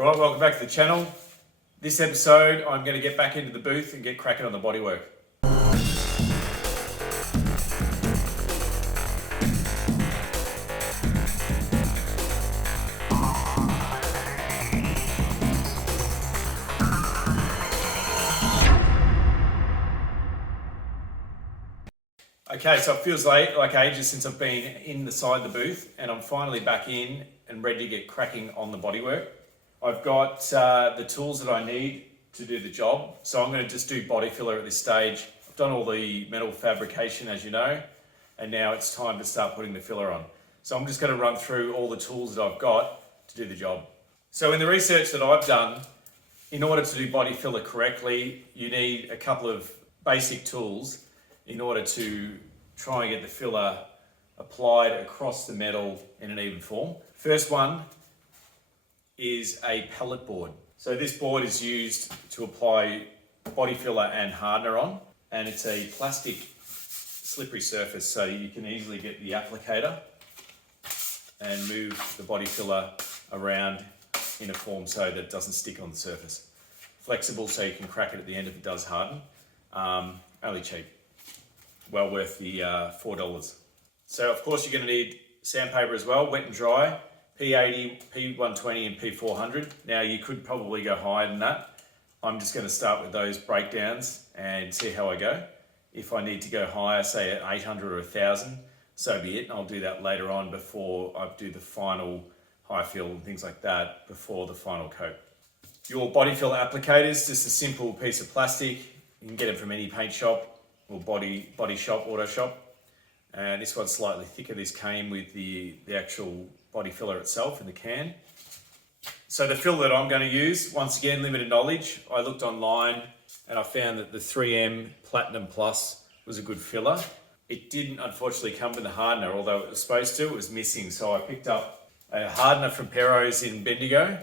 Alright, welcome back to the channel. This episode, I'm going to get back into the booth and get cracking on the bodywork. Okay, so it feels like ages since I've been inside the booth, and I'm finally back in and ready to get cracking on the bodywork. I've got the tools that I need to do the job, so I'm going to just do body filler at this stage. I've done all the metal fabrication, as you know, and now it's time to start putting the filler on. So I'm just going to run through all the tools that I've got to do the job. So in the research that I've done, in order to do body filler correctly, you need a couple of basic tools in order to try and get the filler applied across the metal in an even form. First one is a pellet board. So this board is used to apply body filler and hardener on, and it's a plastic slippery surface, so you can easily get the applicator and move the body filler around in a form so that it doesn't stick on the surface. Flexible, so you can crack it at the end if it does harden. Only cheap. Well worth the $4. So of course you're going to need sandpaper as well, wet and dry, P80, P120 and P400. Now you could probably go higher than that. I'm just going to start with those breakdowns and see how I go. If I need to go higher, say at 800 or 1000, so be it. And I'll do that later on before I do the final high fill and things like that before the final coat. Your body fill applicator is just a simple piece of plastic. You can get it from any paint shop or body shop, auto shop. And this one's slightly thicker. This came with the actual body filler itself in the can. So the fill that I'm going to use, once again, limited knowledge. I looked online and I found that the 3M Platinum Plus was a good filler. It didn't unfortunately come with the hardener, although it was supposed to, it was missing. So I picked up a hardener from Perro's in Bendigo.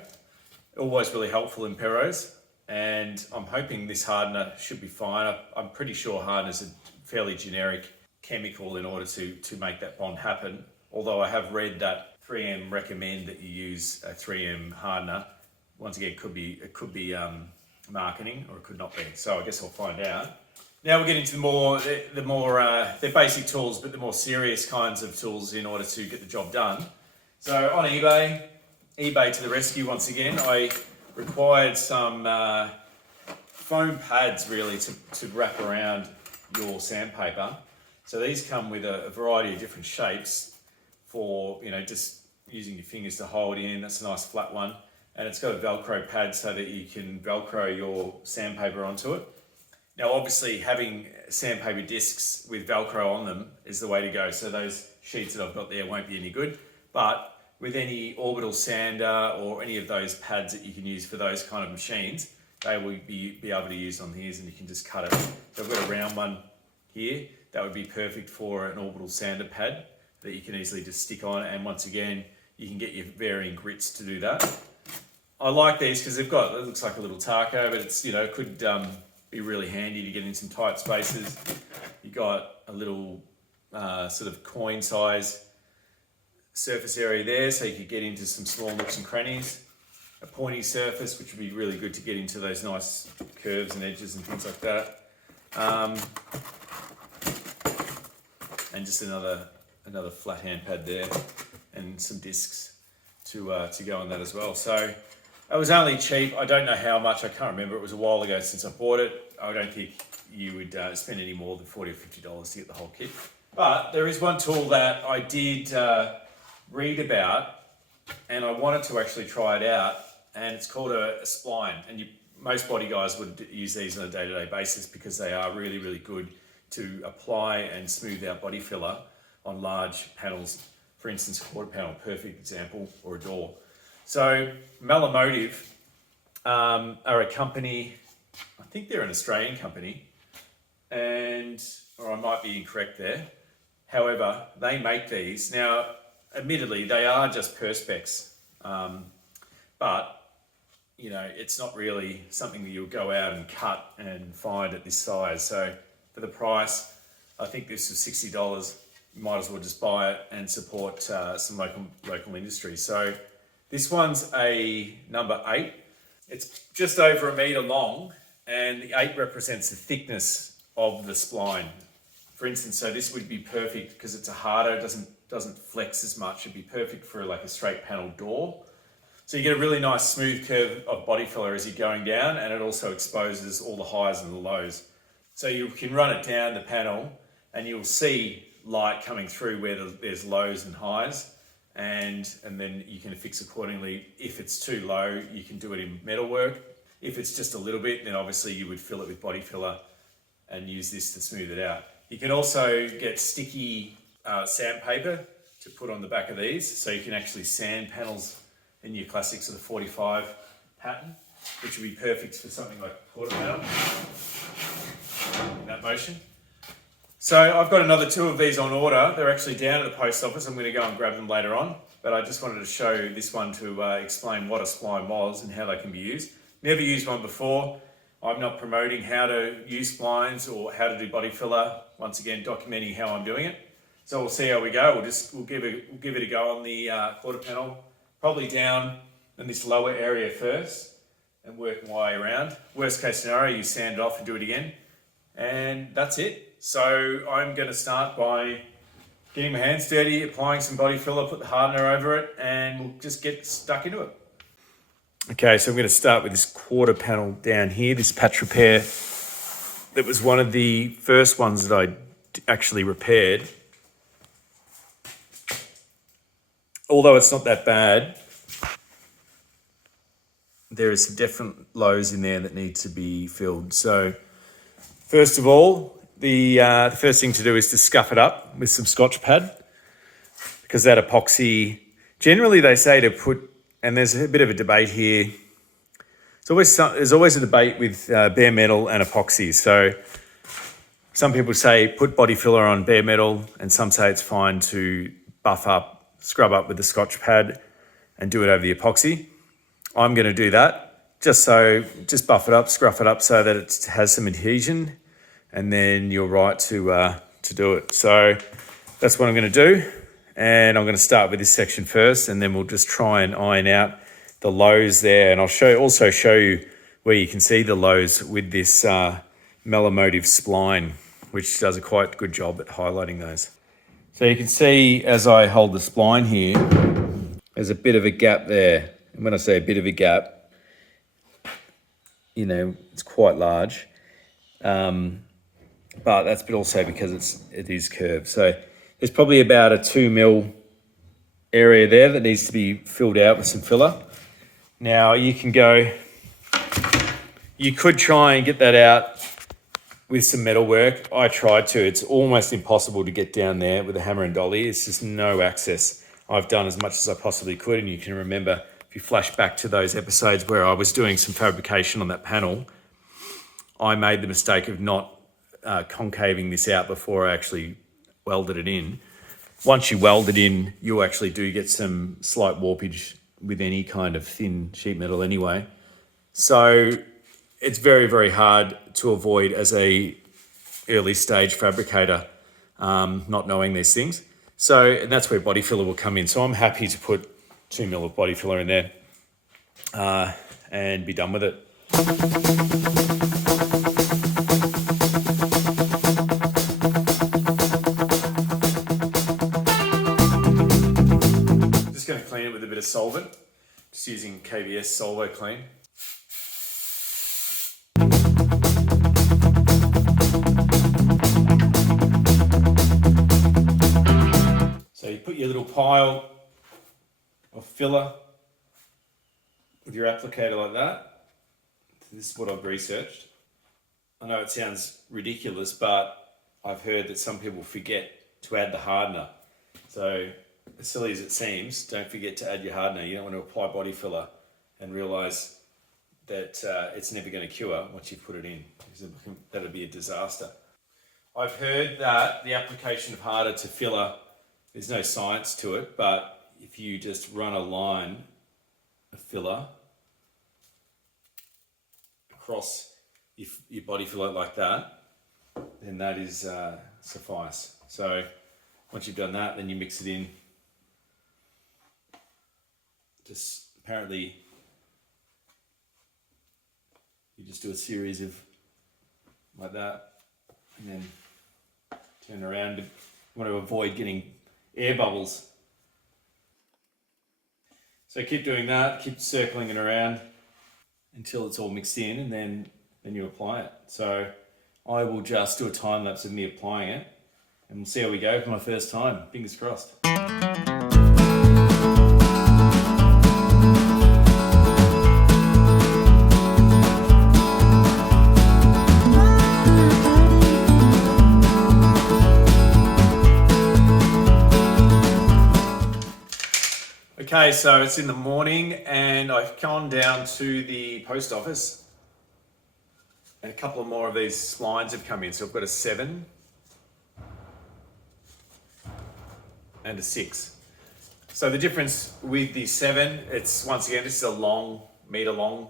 Always really helpful in Perro's. And I'm hoping this hardener should be fine. I'm pretty sure hardeners are fairly generic chemical in order to make that bond happen. Although I have read that 3M recommend that you use a 3M hardener. Once again, it could be marketing, or it could not be. So I guess I'll find out. Now we're getting to the basic tools, but the more serious kinds of tools in order to get the job done. So on eBay to the rescue once again. I required some foam pads really to wrap around your sandpaper. So these come with a variety of different shapes for, just using your fingers to hold in. That's a nice flat one. And it's got a Velcro pad so that you can Velcro your sandpaper onto it. Now obviously having sandpaper discs with Velcro on them is the way to go. So those sheets that I've got there won't be any good. But with any orbital sander or any of those pads that you can use for those kind of machines, they will be able to use on these, and you can just cut it. So I've got a round one here. That would be perfect for an orbital sander pad that you can easily just stick on. And once again, you can get your varying grits to do that. I like these because it looks like a little taco, but it's, it could be really handy to get in some tight spaces. You got a little sort of coin size surface area there, so you could get into some small nooks and crannies. A pointy surface, which would be really good to get into those nice curves and edges and things like that. And just another flat hand pad there, and some discs to go on that as well. So it was only cheap. I don't know how much. I can't remember. It was a while ago since I bought it. I don't think you would spend any more than $40 or $50 to get the whole kit. But there is one tool that I did read about, and I wanted to actually try it out, and it's called a spline. And most body guys would use these on a day-to-day basis because they are really, really good to apply and smooth out body filler on large panels. For instance, a quarter panel, perfect example, or a door. So Melamotive are a company, I think they're an Australian company, or I might be incorrect there. However, they make these. Now, admittedly, they are just perspex, but it's not really something that you'll go out and cut and find at this size. So for the price, I think this is $60. You might as well just buy it and support some local industry. So This one's a number 8. It's just over 1 meter long, and the 8 represents the thickness of the spline. For instance, so this would be perfect because it's a harder, it doesn't flex as much. It'd be perfect for like a straight panel door. So you get a really nice smooth curve of body filler as you're going down, and it also exposes all the highs and the lows. So you can run it down the panel and you'll see light coming through where there's lows and highs, and then you can fix accordingly. If it's too low, you can do it in metalwork. If it's just a little bit, then obviously you would fill it with body filler and use this to smooth it out. You can also get sticky sandpaper to put on the back of these, so you can actually sand panels in your classic sort of 45 pattern, which would be perfect for something like a quarter panel in that motion. So I've got another 2 of these on order. They're actually down at the post office. I'm going to go and grab them later on, but I just wanted to show this one to explain what a spline was and how they can be used. Never used one before. I'm not promoting how to use splines or how to do body filler. Once again, documenting how I'm doing it. So we'll see how we go. We'll give it a go on the quarter panel. Probably down in this lower area first and work my way around. Worst case scenario, you sand it off and do it again. And that's it. So I'm going to start by getting my hands dirty, applying some body filler, put the hardener over it, and we'll just get stuck into it. Okay, so I'm going to start with this quarter panel down here, this patch repair. That was one of the first ones that I actually repaired. Although it's not that bad, there is some different lows in there that need to be filled. So first of all, the first thing to do is to scuff it up with some Scotch pad, because that epoxy, generally they say to put, and there's a bit of a debate here. There's always a debate with bare metal and epoxy. So some people say put body filler on bare metal, and some say it's fine to scrub up with the Scotch pad and do it over the epoxy. I'm going to do that just buff it up, scruff it up so that it has some adhesion, and then you're right to do it. So that's what I'm going to do, and I'm going to start with this section first, and then we'll just try and iron out the lows there, and I'll also show you where you can see the lows with this Melamotive spline, which does a quite good job at highlighting those. So you can see as I hold the spline here, there's a bit of a gap there. And when I say a bit of a gap, it's quite large. But that's also because it is curved. So there's probably about a 2 mil area there that needs to be filled out with some filler. Now you could try and get that out with some metal work. I tried to. It's almost impossible to get down there with a hammer and dolly. It's just no access. I've done as much as I possibly could, and you can remember, if you flash back to those episodes where I was doing some fabrication on that panel, I made the mistake of not concaving this out before I actually welded it in. Once you weld it in, you actually do get some slight warpage with any kind of thin sheet metal anyway. So it's very, very hard to avoid as a early stage fabricator, not knowing these things. And that's where body filler will come in. So I'm happy to put 2 mil of body filler in there and be done with it. Just going to clean it with a bit of solvent, just using KBS Solvo Clean. So you put your little pile of filler with your applicator like that. This is what I've researched. I know it sounds ridiculous, but I've heard that some people forget to add the hardener. So as silly as it seems, don't forget to add your hardener. You don't want to apply body filler and realise that it's never going to cure once you put it in. That'd be a disaster. I've heard that the application of hardener to filler, there's no science to it, but if you just run a line of filler across your body filler like that, then that is suffice. So once you've done that, then you mix it in. Just apparently you just do a series of like that and then turn around. You want to avoid getting air bubbles. So keep doing that, keep circling it around until it's all mixed in, and then you apply it. So I will just do a time lapse of me applying it, and we'll see how we go for my first time. Fingers crossed. Okay, so it's in the morning and I've gone down to the post office and a couple of more of these splines have come in. So I've got a 7 and a 6. So the difference with the 7, it's once again, this is a meter long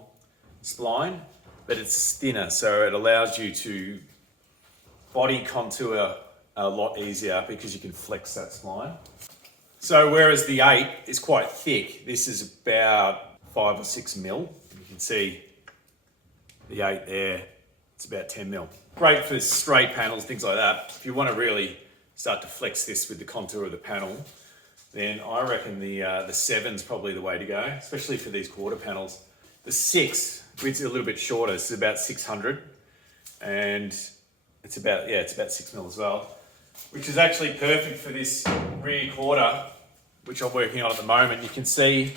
spline, but it's thinner. So it allows you to body contour a lot easier because you can flex that spline. So whereas the 8 is quite thick, this is about 5 or 6 mil. You can see the 8 there, it's about 10 mil. Great for straight panels, things like that. If you want to really start to flex this with the contour of the panel, then I reckon the 7's probably the way to go, especially for these quarter panels. The 6, which is a little bit shorter, it's about 600, and it's about 6 mil as well, which is actually perfect for this rear quarter, which I'm working on at the moment. You can see,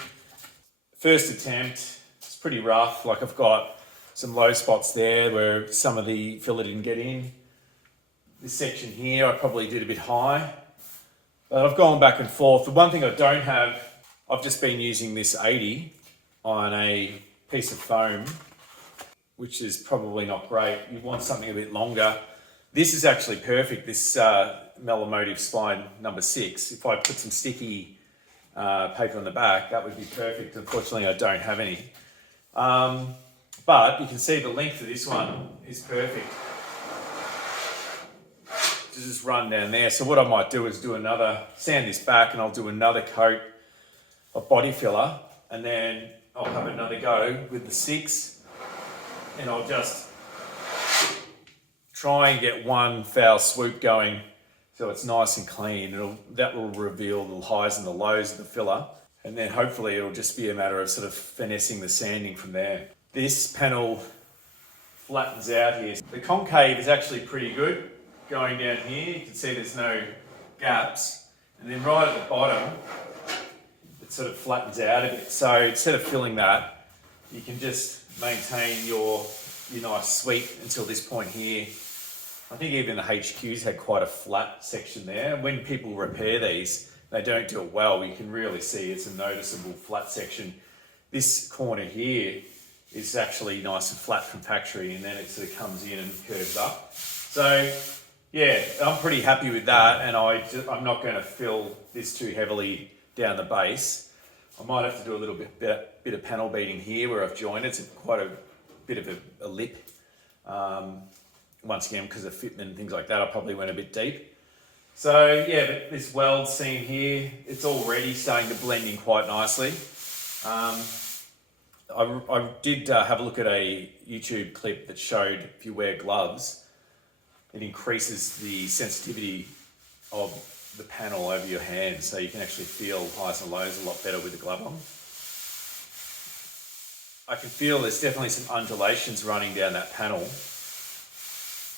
first attempt, it's pretty rough. Like I've got some low spots there where some of the filler didn't get in. This section here, I probably did a bit high, but I've gone back and forth. The one thing I don't have, I've just been using this 80 on a piece of foam, which is probably not great. You want something a bit longer. This is actually perfect, this Melamotive spline number 6. If I put some sticky paper on the back, that would be perfect. Unfortunately, I don't have any. But you can see the length of this one is perfect. Just run down there. So what I might do is sand this back, and I'll do another coat of body filler, and then I'll have another go with the 6, and I'll just try and get one foul swoop going so it's nice and clean. That will reveal the highs and the lows of the filler, and then hopefully it'll just be a matter of sort of finessing the sanding from there. This panel flattens out here. The concave is actually pretty good going down here. You can see there's no gaps, and then right at the bottom it sort of flattens out a bit. So instead of filling that, you can just maintain your nice sweep until this point here. I think even the HQs had quite a flat section there. When people repair these, they don't do it well. You can really see it's a noticeable flat section. This corner here is actually nice and flat from factory, and then it sort of comes in and curves up. So yeah, I'm pretty happy with that, and I'm not going to fill this too heavily down the base. I might have to do a little bit of panel beating here where I've joined it. It's quite a bit of a lip. Once again, because of fitment and things like that, I probably went a bit deep. So yeah, but this weld seam here, it's already starting to blend in quite nicely. I did have a look at a YouTube clip that showed if you wear gloves, it increases the sensitivity of the panel over your hands, so you can actually feel highs and lows a lot better with the glove on. I can feel there's definitely some undulations running down that panel,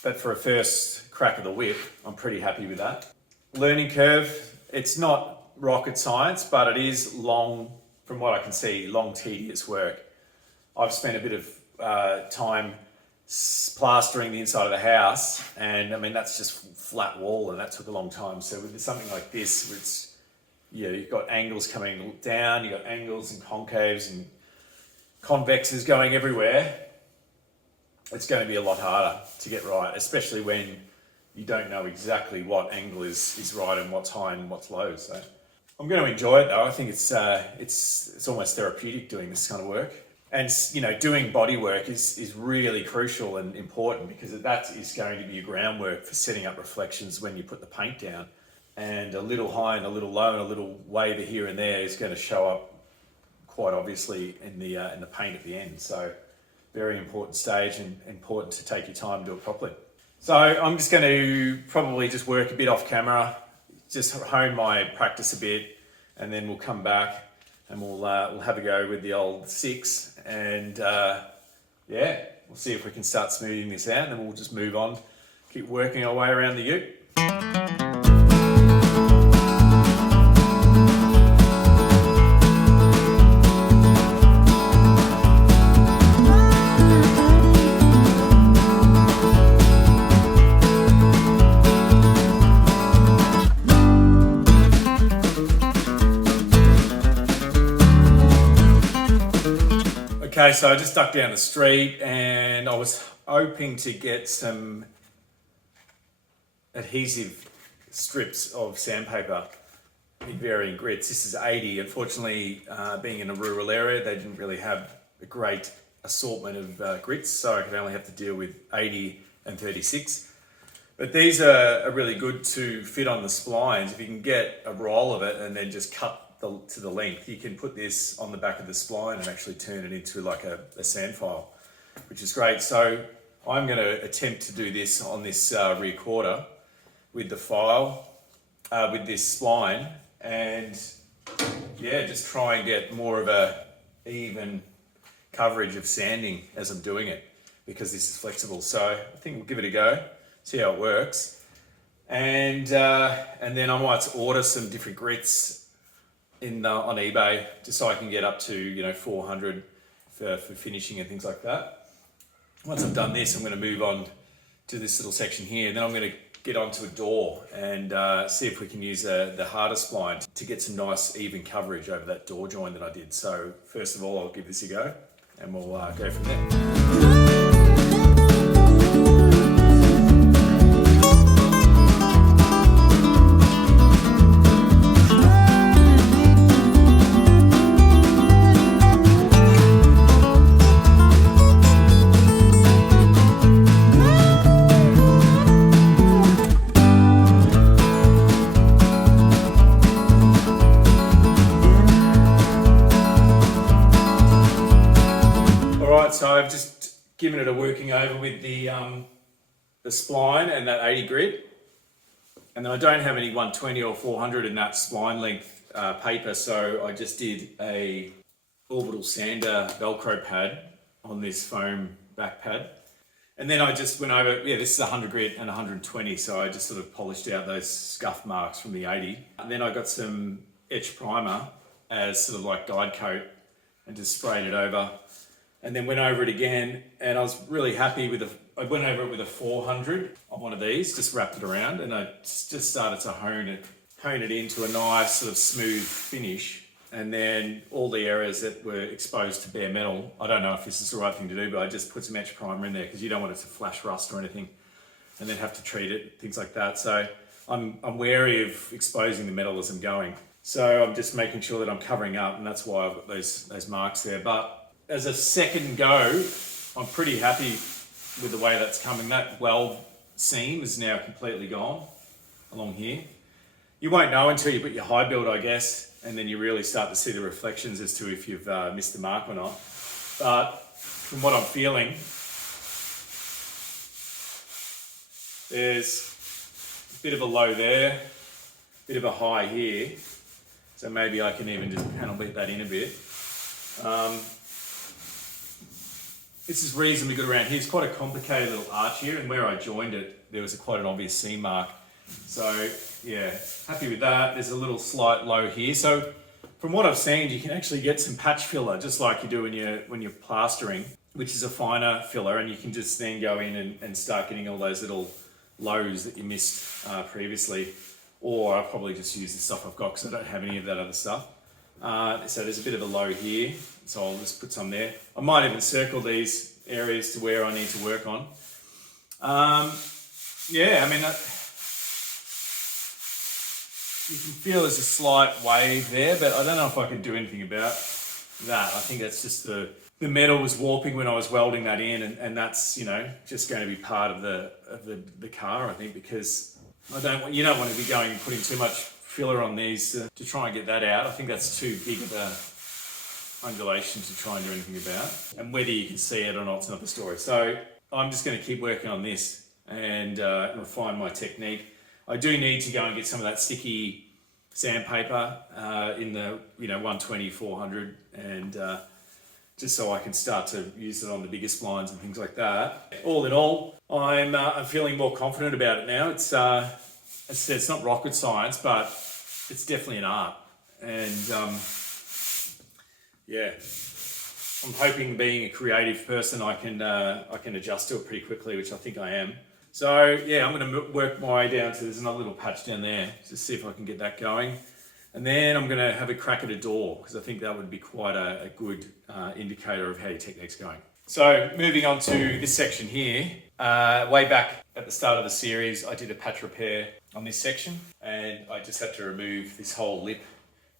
but for a first crack of the whip, I'm pretty happy with that. Learning curve, it's not rocket science, but it is long, from what I can see, long tedious work. I've spent a bit of time plastering the inside of the house, and I mean, that's just flat wall, and that took a long time. So with something like this, it's, you've got angles coming down, you've got angles and concaves and convexes going everywhere. It's going to be a lot harder to get right, especially when you don't know exactly what angle is right and what's high and what's low. So I'm going to enjoy it though. I think it's almost therapeutic doing this kind of work. And doing body work is really crucial and important, because that is going to be your groundwork for setting up reflections when you put the paint down. And a little high and a little low and a little waver here and there is going to show up quite obviously in the paint at the end. So very important stage, and important to take your time to do it properly. So I'm just going to probably just work a bit off camera, just hone my practice a bit, and then we'll come back and we'll have a go with the old 6, and yeah, we'll see if we can start smoothing this out, and then we'll just move on, keep working our way around the ute. Okay, so I just ducked down the street and I was hoping to get some adhesive strips of sandpaper in varying grits. This is 80. Unfortunately, being in a rural area, they didn't really have a great assortment of grits, so I could only have to deal with 80 and 36. But these are really good to fit on the splines. If you can get a roll of it and then just cut to the length, you can put this on the back of the spline and actually turn it into like a sand file, which is great. So I'm going to attempt to do this on this rear quarter with the file, with this spline, and yeah, just try and get more of a even coverage of sanding as I'm doing it, because this is flexible. So I think we'll give it a go, see how it works, and then I might order some different grits on eBay, just so I can get up to 400 for finishing and things like that. Once I've done this, I'm going to move on to this little section here, and then I'm going to get onto a door and see if we can use the harder spline to get some nice even coverage over that door join that I did. So first of all, I'll give this a go, and we'll go from there. So I've just given it a working over with the spline and that 80 grit, and then I don't have any 120 or 400 in that spline length paper, so I just did a orbital sander Velcro pad on this foam back pad, and then I just went over, this is 100 grit and 120, so I just sort of polished out those scuff marks from the 80, and then I got some etch primer as sort of like guide coat and just sprayed it over. And then went over it again, and I was really happy with I went over it with a 400 on one of these, just wrapped it around, and I just started to hone it into a nice sort of smooth finish. And then all the areas that were exposed to bare metal, I don't know if this is the right thing to do, but I just put some etch primer in there, because you don't want it to flash rust or anything, and then have to treat it, things like that. So I'm wary of exposing the metal as I'm going. So I'm just making sure that I'm covering up, and that's why I've got those marks there. But as a second go, I'm pretty happy with the way that's coming. That weld seam is now completely gone along here. You won't know until you put your high build, I guess, and then you really start to see the reflections as to if you've missed the mark or not. But from what I'm feeling, there's a bit of a low there, a bit of a high here. So maybe I can even just panel beat that in a bit. This is reasonably good around here. It's quite a complicated little arch here, and where I joined it, there was quite an obvious seam mark. So yeah, happy with that. There's a little slight low here. So from what I've seen, you can actually get some patch filler, just like you do when you're plastering, which is a finer filler, and you can just then go in and start getting all those little lows that you missed previously. Or I'll probably just use the stuff I've got, because I don't have any of that other stuff. So there's a bit of a low here, so I'll just put some there. I might even circle these areas to where I need to work on. Yeah, I mean, you can feel there's a slight wave there, but I don't know if I can do anything about that. I think that's just the metal was warping when I was welding that in, and that's just going to be part of the car, I think, because you don't want to be going and putting too much filler on these to try and get that out. I think that's too big of undulation to try and do anything about. And whether you can see it or not, it's another story. So I'm just going to keep working on this and refine my technique. I do need to go and get some of that sticky sandpaper in the 120, 400, and just so I can start to use it on the bigger splines and things like that. All in all, I'm feeling more confident about it now. It's as I said, it's not rocket science, but it's definitely an art. And yeah, I'm hoping, being a creative person, I can adjust to it pretty quickly, which I think I am. So yeah, I'm going to work my way down to, there's another little patch down there, just see if I can get that going. And then I'm going to have a crack at a door, because I think that would be quite a good indicator of how your technique's going. So moving on to this section here, way back at the start of the series, I did a patch repair on this section, and I just had to remove this whole lip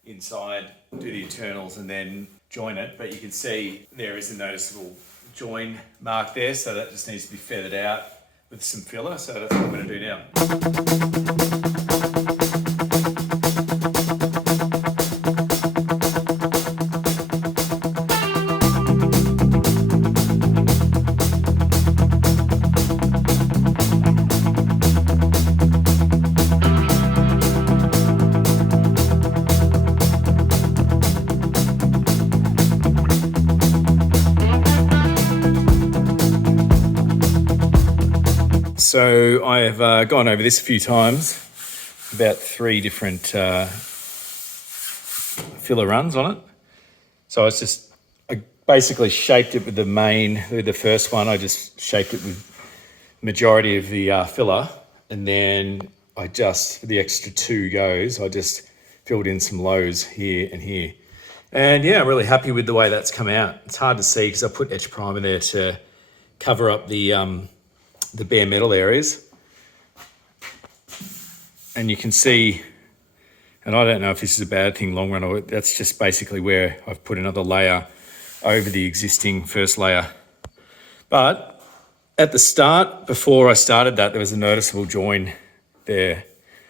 inside, do the internals, and then join it. But you can see there is a noticeable join mark there, so that just needs to be feathered out with some filler. So that's what I'm going to do now. So I have gone over this a few times, about 3 different filler runs on it. So I basically shaped it with the first one, I just shaped it with the majority of the filler, and then for the extra 2 goes, I just filled in some lows here and here. And yeah, I'm really happy with the way that's come out. It's hard to see because I put etch primer there to cover up the bare metal areas. And you can see, and I don't know if this is a bad thing long run, or that's just basically where I've put another layer over the existing first layer. But at the start, before I started that, there was a noticeable join there,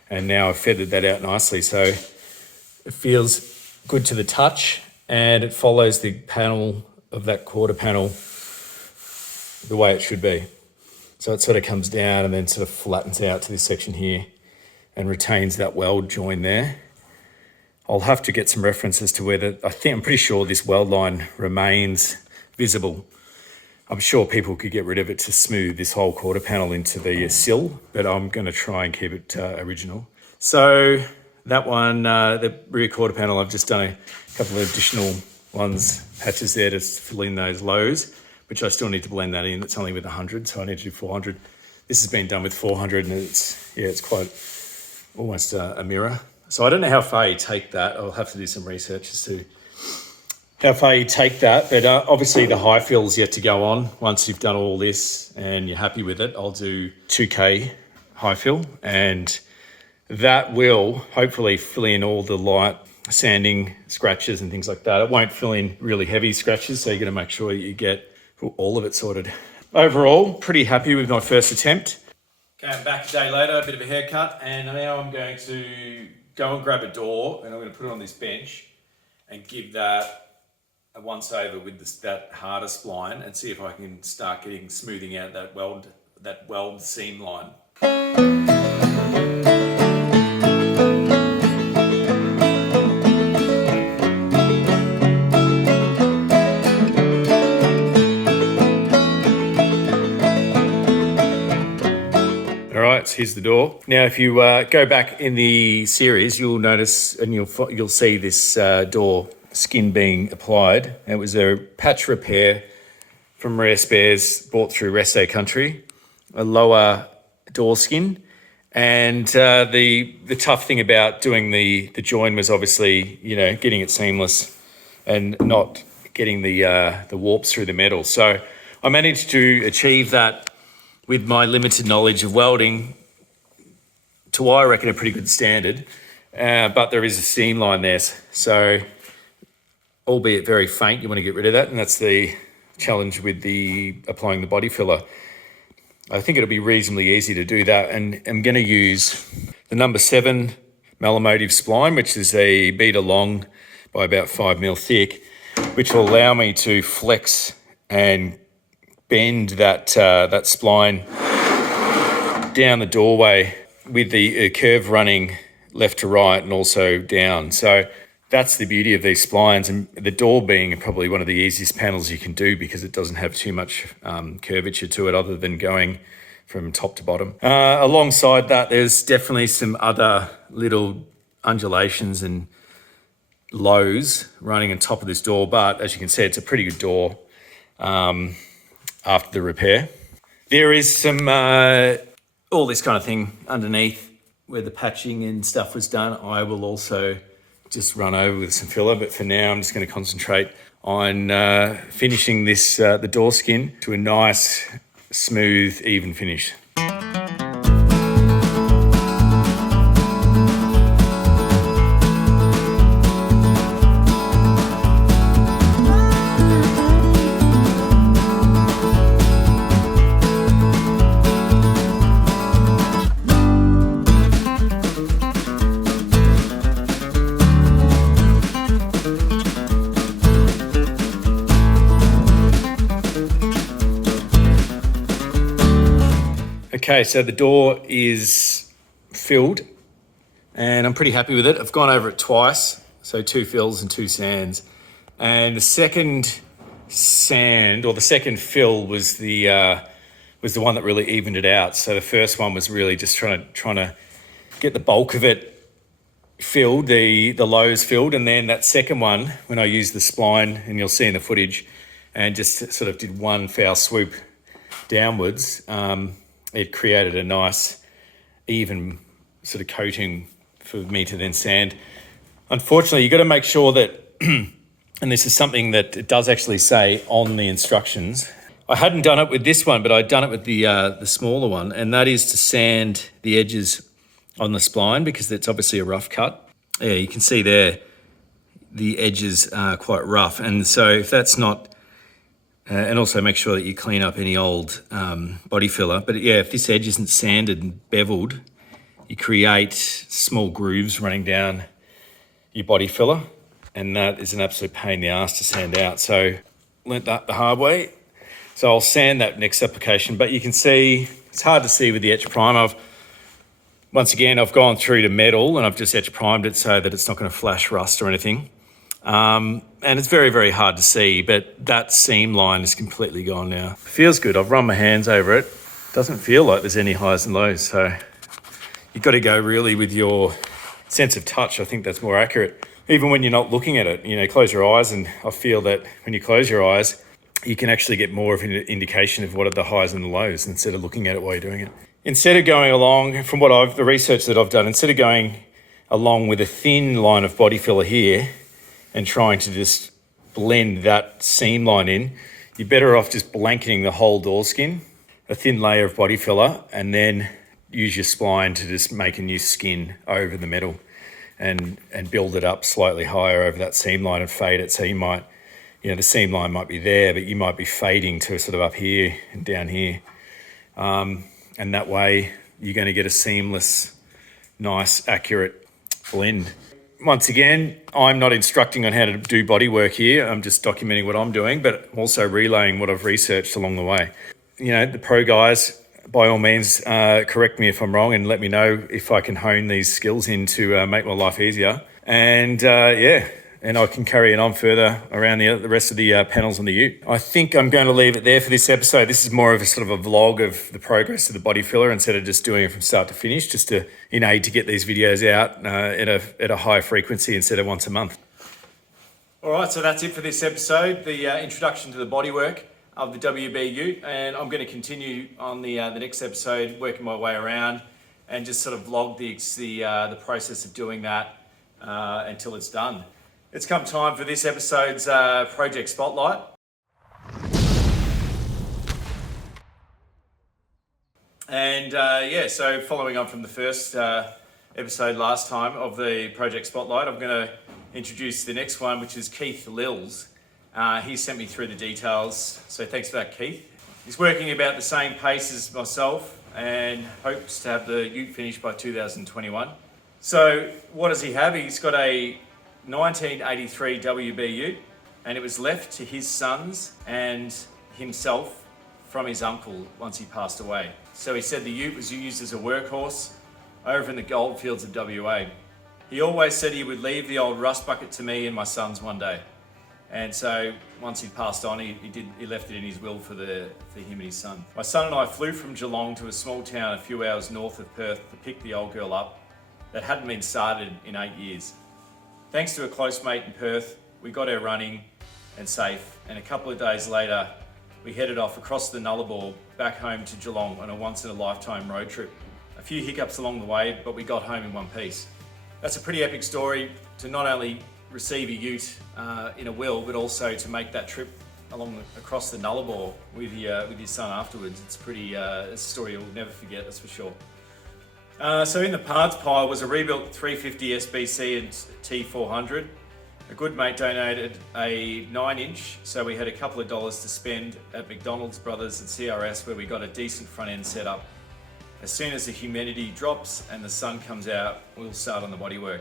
and now I've feathered that out nicely. So it feels good to the touch, and it follows the panel of that quarter panel the way it should be. So it sort of comes down and then sort of flattens out to this section here and retains that weld join there. I'll have to get some references to whether, I'm pretty sure this weld line remains visible. I'm sure people could get rid of it to smooth this whole quarter panel into the sill, but I'm going to try and keep it original. So that one, the rear quarter panel, I've just done a couple of additional patches there to fill in those lows, which I still need to blend that in. It's only with 100, so I need to do 400. This has been done with 400, and it's quite almost a mirror. So I don't know how far you take that. I'll have to do some research as to how far you take that. But obviously the high fill's yet to go on. Once you've done all this and you're happy with it, I'll do 2K high fill, and that will hopefully fill in all the light sanding scratches and things like that. It won't fill in really heavy scratches, so you're going to make sure you get all of it sorted. Overall, pretty happy with my first attempt. Okay, I'm back a day later, a bit of a haircut, and now I'm going to go and grab a door, and I'm going to put it on this bench and give that a once over with that harder spline, and see if I can start smoothing out that weld seam line. Here's the door. Now, if you go back in the series, you'll notice and you'll see this door skin being applied. It was a patch repair from Rare Spares, bought through Resto Country, a lower door skin. And the tough thing about doing the join was obviously, getting it seamless and not getting the warps through the metal. So I managed to achieve that with my limited knowledge of welding to, I reckon, a pretty good standard, but there is a seam line there. So, albeit very faint, you want to get rid of that, and that's the challenge with applying the body filler. I think it'll be reasonably easy to do that, and I'm going to use the number 7 Melamotive spline, which is a metre long by about 5 mil thick, which will allow me to flex and bend that spline down the doorway with the curve running left to right and also down. So that's the beauty of these splines, and the door being probably one of the easiest panels you can do because it doesn't have too much curvature to it other than going from top to bottom. Alongside that, there's definitely some other little undulations and lows running on top of this door, but as you can see, it's a pretty good door after the repair. There is some all this kind of thing underneath where the patching and stuff was done. I will also just run over with some filler, but for now I'm just going to concentrate on finishing this the door skin to a nice, smooth, even finish. Okay, so the door is filled and I'm pretty happy with it. I've gone over it twice, so 2 fills and 2 sands. And the second sand, or the second fill, was the one that really evened it out. So the first one was really just trying to get the bulk of it filled, the lows filled, and then that second one, when I used the spline, and you'll see in the footage, and just sort of did one foul swoop downwards, it created a nice, even sort of coating for me to then sand. Unfortunately, you've got to make sure that, and this is something that it does actually say on the instructions. I hadn't done it with this one, but I'd done it with the smaller one, and that is to sand the edges on the spline because it's obviously a rough cut. Yeah, you can see there the edges are quite rough, and so if that's not, and also make sure that you clean up any old body filler. But yeah, if this edge isn't sanded and beveled, you create small grooves running down your body filler, and that is an absolute pain in the ass to sand out. So learnt that the hard way. So I'll sand that next application, but you can see, it's hard to see with the etch prime. Once again, I've gone through to metal and I've just etch primed it so that it's not going to flash rust or anything. And it's very, very hard to see, but that seam line is completely gone now. It feels good. I've run my hands over it. Doesn't feel like there's any highs and lows. So you've got to go really with your sense of touch. I think that's more accurate. Even when you're not looking at it, close your eyes, and I feel that when you close your eyes, you can actually get more of an indication of what are the highs and the lows instead of looking at it while you're doing it. Instead of going along, from the research that I've done, instead of going along with a thin line of body filler here and trying to just blend that seam line in, you're better off just blanketing the whole door skin, a thin layer of body filler, and then use your spline to just make a new skin over the metal and build it up slightly higher over that seam line and fade it. So you might, the seam line might be there, but you might be fading to sort of up here and down here. And that way you're going to get a seamless, nice, accurate blend. Once again, I'm not instructing on how to do body work here. I'm just documenting what I'm doing, but also relaying what I've researched along the way. The pro guys, by all means, correct me if I'm wrong and let me know if I can hone these skills in to make my life easier. And and I can carry it on further around the rest of the panels on the ute. I think I'm going to leave it there for this episode. This is more of a sort of a vlog of the progress of the body filler instead of just doing it from start to finish, just to aid to get these videos out at a high frequency instead of once a month. All right, so that's it for this episode, the introduction to the bodywork of the WB ute, and I'm going to continue on the next episode, working my way around and just sort of vlog the process of doing that until it's done. It's come time for this episode's project spotlight. And so following on from the first episode last time of the project spotlight, I'm going to introduce the next one, which is Keith Lills. He sent me through the details, so thanks for that, Keith. He's working about the same pace as myself and hopes to have the ute finished by 2021. So what does he have? He's got a 1983 WB ute. and it was left to his sons and himself from his uncle once he passed away. So he said the ute was used as a workhorse over in the goldfields of WA. He always said he would leave the old rust bucket to me and my sons one day. And so once he passed on, he left it in his will for him and his son. My son and I flew from Geelong to a small town a few hours north of Perth to pick the old girl up that hadn't been started in 8 years. Thanks to a close mate in Perth, we got her running and safe, and a couple of days later, we headed off across the Nullarbor back home to Geelong on a once-in-a-lifetime road trip. A few hiccups along the way, but we got home in one piece. That's a pretty epic story to not only receive a ute in a will, but also to make that trip across the Nullarbor with your son afterwards. It's a story you'll never forget, that's for sure. So in the parts pile was a rebuilt 350 SBC and T400. A good mate donated a 9-inch, so we had a couple of dollars to spend at McDonald's Brothers at CRS, where we got a decent front end set up. As soon as the humidity drops and the sun comes out, we'll start on the bodywork.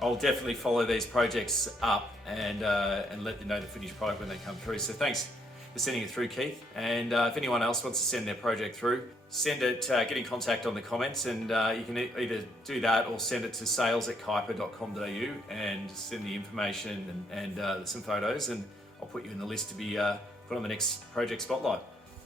I'll definitely follow these projects up and let you know the finished product when they come through. So thanks for sending it through, Keith. And if anyone else wants to send their project through, send it, get in contact on the comments, and you can either do that or send it to sales@kuiper.com.au and send the information and some photos, and I'll put you in the list to be put on the next project spotlight.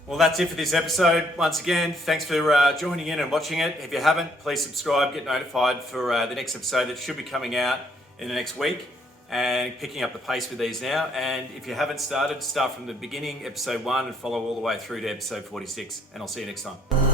Well, that's it for this episode. Once again, thanks for joining in and watching it. If you haven't, please subscribe, get notified for the next episode that should be coming out in the next week, and picking up the pace with these now. And if you haven't started, start from the beginning, episode 1, and follow all the way through to episode 46. And I'll see you next time.